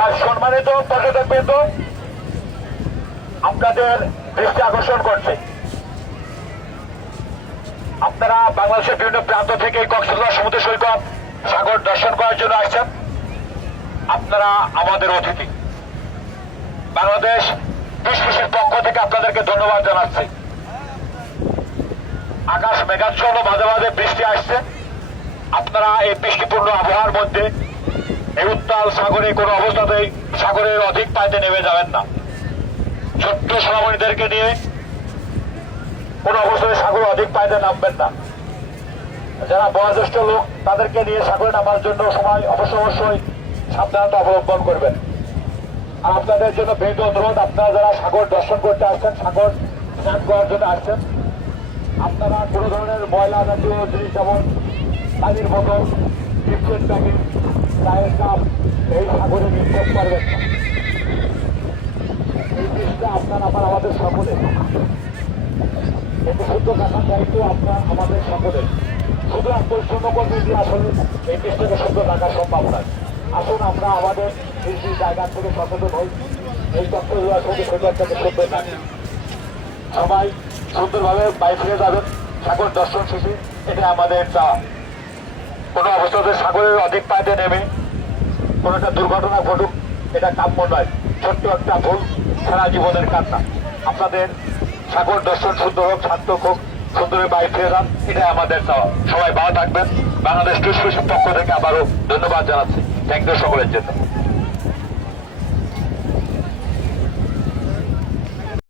আর সম্মানিত পর্যটকবৃন্দ, আপনাদের দৃষ্টি আকর্ষণ করছে, আপনারা বাংলাদেশের বিভিন্ন প্রান্ত থেকে কক্সবাজার সমুদ্র সৈকত সাগর দর্শন করার জন্য আসছেন। আপনারা আমাদের অতিথি। বাংলাদেশ কৃষির পক্ষ থেকে আপনাদেরকে ধন্যবাদ জানাচ্ছি। আকাশ মেঘাচ্ছন্ন, মাঝে মাঝে বৃষ্টি আসছে। আপনারা এই বৃষ্টিপূর্ণ আবহাওয়ার মধ্যে এই উত্তাল সাগরে কোনো অবস্থাতেই সাগরের অধিক পানিতে নেমে যাবেন না। ছোট্ট সোনামণিদেরকে নিয়ে কোনো অবস্থায় সাগরে অধিক পানিতে নামবেন না। যারা বয়োজ্যেষ্ঠ লোক তাদেরকে নিয়ে সাগরে নামার জন্য সময় অবশ্যই সাবধানতা অবলম্বন করবেন। আর আপনাদের জন্য বিনীত অনুরোধ, আপনারা যারা সাগর দর্শন করতে আসছেন, সাগর স্নান করার জন্য আসছেন, আপনারা কোনো ধরনের ময়লা জাতীয় জিনিস যেমন পানির বোতল, চিপসের প্যাকেট, চায়ের কাপ এই সাগরে নিক্ষেপ করবেন না। এই জিনিসটা আপনারা আমাদের সকলের, এতে শুদ্ধ রাখার দায়িত্ব আপনার আমাদের সকলের। শুধু পরিচ্ছন্ন করতে দিয়ে আসলে এই দেশটাকে শুদ্ধ রাখা সম্ভব নয়। আসুন আমরা আমাদের এই জায়গা থেকে সচেতন হই, এই তথ্যগুলো সৈকতটাকে শুদ্ধ রাখি। সবাই সুন্দরভাবে বাড়ি ফিরে যাবেন সাগর দর্শন শেষে, এটা আমাদের চাওয়া। কোনো অবস্থাতে সাগরের অধিক পানিতে নেমে কোনো একটা দুর্ঘটনা ঘটুক, এটা কাম্য নয়। ছোট্ট একটা ভুল সারা জীবনের কান্না। আপনাদের সাগর দর্শন সুন্দর হোক, সার্থক হোক, সুন্দরের বাড়ি ফিরে যান, এটাই আমাদের চাওয়া। সবাই ভালো থাকবেন। বাংলাদেশ টুরিস্ট পক্ষ থেকে আবারও ধন্যবাদ জানাচ্ছি। থ্যাংক ইউ সকলের জন্য।